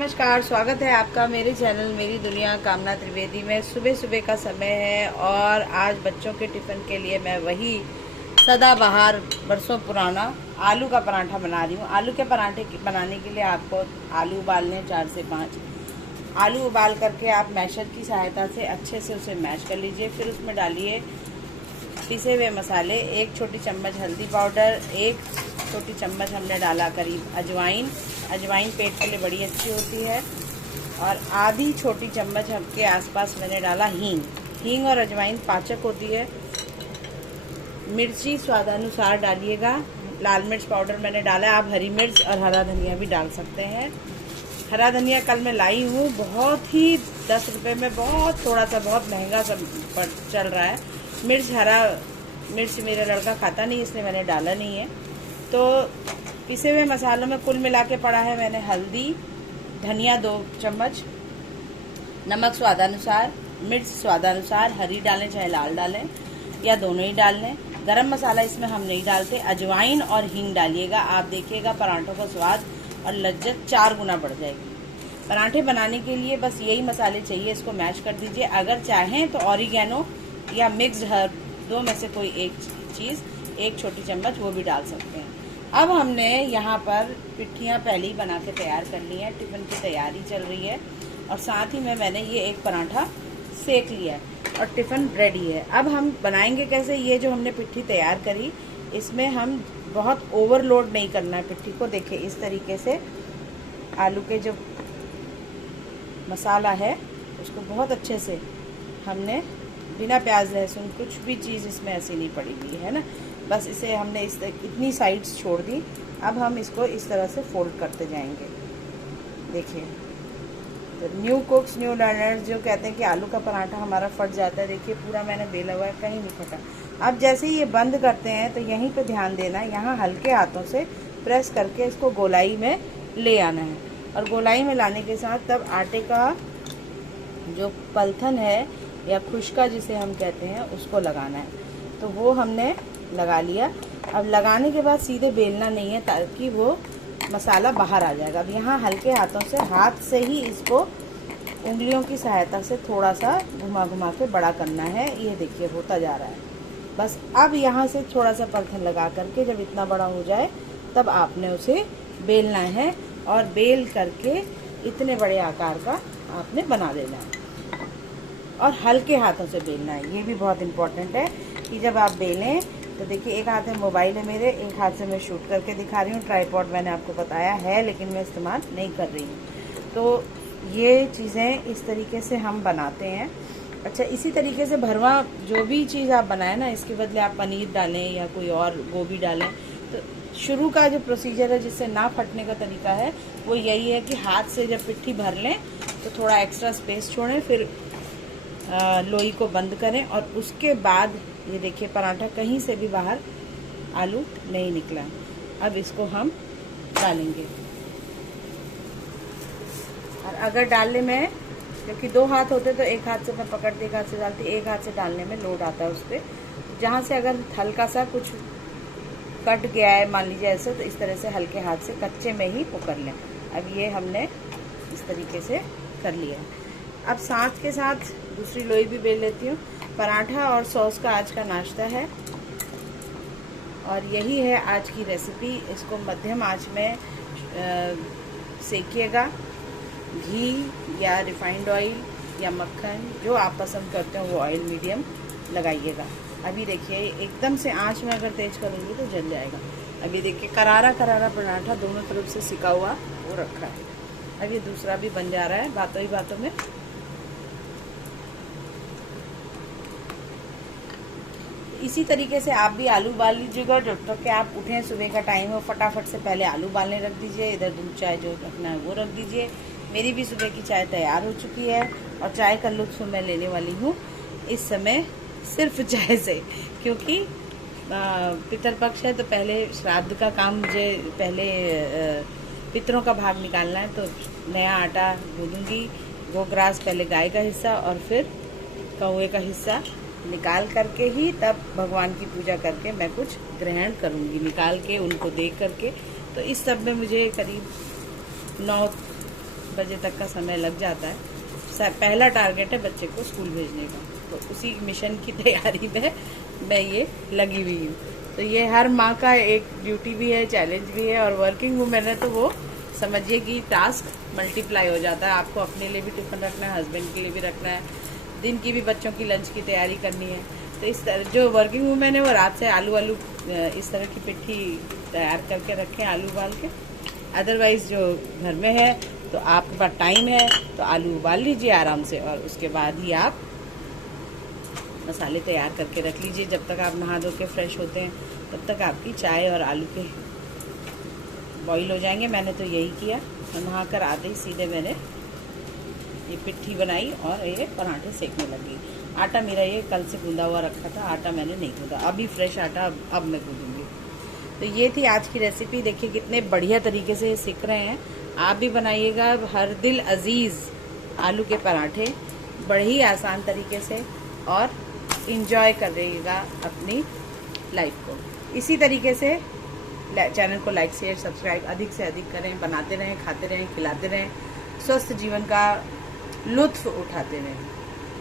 नमस्कार, स्वागत है आपका मेरे चैनल मेरी दुनिया कामना त्रिवेदी में। सुबह सुबह का समय है और आज बच्चों के टिफ़िन के लिए मैं वही सदाबहार बरसों पुराना आलू का पराठा बना रही हूँ। आलू के पराठे बनाने के लिए आपको आलू उबालने हैं 4 से 5 आलू। उबाल करके आप मैशर की सहायता से अच्छे से उसे मैश कर लीजिए। फिर उसमें डालिए पिसे हुए मसाले, 1 छोटी चम्मच हल्दी पाउडर, 1 छोटी चम्मच हमने डाला करीब अजवाइन। अजवाइन पेट के लिए बड़ी अच्छी होती है। और आधी छोटी चम्मच के आसपास मैंने डाला हींग। हींग और अजवाइन पाचक होती है। मिर्ची स्वादानुसार डालिएगा। लाल मिर्च पाउडर मैंने डाला है, आप हरी मिर्च और हरा धनिया भी डाल सकते हैं। हरा धनिया कल मैं लाई हूँ, बहुत ही 10 रुपये में, बहुत थोड़ा सा, बहुत महंगा सब चल रहा है। हरा मिर्च मेरा लड़का खाता नहीं, इसलिए मैंने डाला नहीं है। तो पिसे हुए मसालों में कुल मिला के पड़ा है मैंने हल्दी, धनिया 2 चम्मच, नमक स्वादानुसार, मिर्च स्वादानुसार, हरी डालें चाहे लाल डालें या दोनों ही डाल लें। गरम मसाला इसमें हम नहीं डालते। अजवाइन और हींग डालिएगा, आप देखिएगा पराठों का स्वाद और लज्जत 4 गुना बढ़ जाएगी। पराठे बनाने के लिए बस यही मसाले चाहिए। इसको मैश कर दीजिए। अगर चाहें तो ऑरिगेनो या मिक्स्ड हर्ब, 2 में से कोई एक चीज़, 1 छोटी चम्मच वो भी डाल सकते हैं। अब हमने यहाँ पर पिट्ठियाँ पहले ही बना के तैयार कर ली हैं। टिफ़िन की तैयारी चल रही है और साथ ही में मैंने ये एक पराठा सेक लिया है और टिफ़िन रेडी है। अब हम बनाएंगे कैसे। ये जो हमने पिट्ठी तैयार करी, इसमें हम बहुत ओवरलोड नहीं करना है पिट्ठी को। देखिए इस तरीके से आलू के जो मसाला है उसको बहुत अच्छे से हमने बिना प्याज लहसुन कुछ भी चीज़ इसमें ऐसी नहीं पड़ी हुई है ना। बस इसे हमने इतनी साइड्स छोड़ दी। अब हम इसको इस तरह से फोल्ड करते जाएंगे। देखिए, तो न्यू कुक्स न्यू लर्नर्स जो कहते हैं कि आलू का पराठा हमारा फट जाता है, देखिए पूरा मैंने बेला हुआ है, कहीं नहीं फटा। अब जैसे ही ये बंद करते हैं तो यहीं पे ध्यान देना है, यहाँ हल्के हाथों से प्रेस करके इसको गोलाई में ले आना है। और गोलाई में लाने के साथ तब आटे का जो पलथन है या खुशका जिसे हम कहते हैं उसको लगाना है। तो वो हमने लगा लिया। अब लगाने के बाद सीधे बेलना नहीं है, ताकि वो मसाला बाहर आ जाएगा। अब यहाँ हल्के हाथों से, हाथ से ही इसको उंगलियों की सहायता से थोड़ा सा घुमा घुमा के बड़ा करना है। ये देखिए होता जा रहा है। बस अब यहाँ से थोड़ा सा पलथन लगा करके जब इतना बड़ा हो जाए तब आपने उसे बेलना है और बेल करके इतने बड़े आकार का आपने बना देना है और हल्के हाथों से बेलना है। ये भी बहुत इम्पोर्टेंट है कि जब आप बेलें तो देखिए, एक हाथ में मोबाइल है मेरे, एक हाथ से मैं शूट करके दिखा रही हूँ। ट्राइपॉड मैंने आपको बताया है लेकिन मैं इस्तेमाल नहीं कर रही हूँ। तो ये चीज़ें इस तरीके से हम बनाते हैं। अच्छा, इसी तरीके से भरवा जो भी चीज़ आप बनाएं ना, इसके बदले आप पनीर डालें या कोई और गोभी डालें। तो शुरू का जो प्रोसीजर है जिससे ना फटने का तरीका है वो यही है कि हाथ से जब पिट्ठी भर लें तो थोड़ा एक्स्ट्रा स्पेस छोड़ें, फिर लोई को बंद करें और उसके बाद ये देखिए पराठा कहीं से भी बाहर आलू नहीं निकला। अब इसको हम डालेंगे और अगर डालने में, क्योंकि 2 हाथ होते तो एक हाथ से मैं पकड़ती, एक हाथ से डालती, एक हाथ से डालने में लोड आता है उस पर। जहाँ से अगर हल्का सा कुछ कट गया है मान लीजिए ऐसे, तो इस तरह से हल्के हाथ से कच्चे में ही पकड़ लें। अब ये हमने इस तरीके से कर लिया। अब साथ के साथ दूसरी लोई भी बेल लेती हूँ। पराठा और सॉस का आज का नाश्ता है और यही है आज की रेसिपी। इसको मध्यम आंच में सेकिएगा। घी या रिफाइंड ऑयल या मक्खन जो आप पसंद करते हो वो ऑयल मीडियम लगाइएगा। अभी देखिए एकदम से आंच में अगर तेज करूँगी तो जल जाएगा। अभी देखिए करारा करारा पराठा दोनों तरफ से सिका हुआ वो रखा है। अब ये दूसरा भी बन जा रहा है बातों ही बातों में। इसी तरीके से आप भी आलू उबाल लीजिएगा। जब तक कि आप उठें, सुबह का टाइम हो, फटाफट से पहले आलू उबालने रख दीजिए। इधर दूध चाय जो रखना है वो रख दीजिए। मेरी भी सुबह की चाय तैयार हो चुकी है और चाय का लुत्फ मैं लेने वाली हूँ इस समय सिर्फ चाय से, क्योंकि पितरपक्ष है तो पहले श्राद्ध का काम मुझे, पहले पितरों का भाग निकालना है। तो नया आटा गूंदूंगी, गोग्रास पहले गाय का हिस्सा और फिर कौवे का हिस्सा निकाल करके ही तब भगवान की पूजा करके मैं कुछ ग्रहण करूंगी, निकाल के उनको देख करके। तो इस सब में मुझे करीब बजे तक का समय लग जाता है। पहला टारगेट है बच्चे को स्कूल भेजने का, तो उसी मिशन की तैयारी में मैं ये लगी हुई हूँ। तो ये हर माँ का एक ड्यूटी भी है, चैलेंज भी है, और वर्किंग वूमेन है तो वो समझिए कि टास्क मल्टीप्लाई हो जाता है। आपको अपने लिए भी टिफिन रखना है, हस्बैंड के लिए भी रखना है, दिन की भी बच्चों की लंच की तैयारी करनी है। तो इस तरह जो वर्किंग वूमेन है वो रात से आलू इस तरह की पिट्ठी तैयार करके रखें, आलू उबाल के। अदरवाइज जो घर में है तो आपके पास टाइम है तो आलू उबाल लीजिए आराम से, और उसके बाद ही आप मसाले तैयार करके रख लीजिए। जब तक आप नहा धो के फ्रेश होते हैं तब तक आपकी चाय और आलू के बॉईल हो जाएंगे। मैंने तो यही किया, तो नहा कर आते ही सीधे मैंने ये पिट्ठी बनाई और ये पराठे सेकने लगी। आटा मेरा ये कल से गूंदा हुआ रखा था, आटा मैंने नहीं गूंदा, अभी फ्रेश आटा अब मैं गूंदूंगी। तो ये थी आज की रेसिपी। देखिए कितने बढ़िया तरीके से सीख रहे हैं। आप भी बनाइएगा हर दिल अजीज़ आलू के पराठे बड़े ही आसान तरीके से, और इंजॉय करिएगा अपनी लाइफ को। इसी तरीके से चैनल को लाइक शेयर सब्सक्राइब अधिक से अधिक करें, बनाते रहें, खाते रहें, खिलाते रहें, स्वस्थ जीवन का लुत्फ उठाते रहें।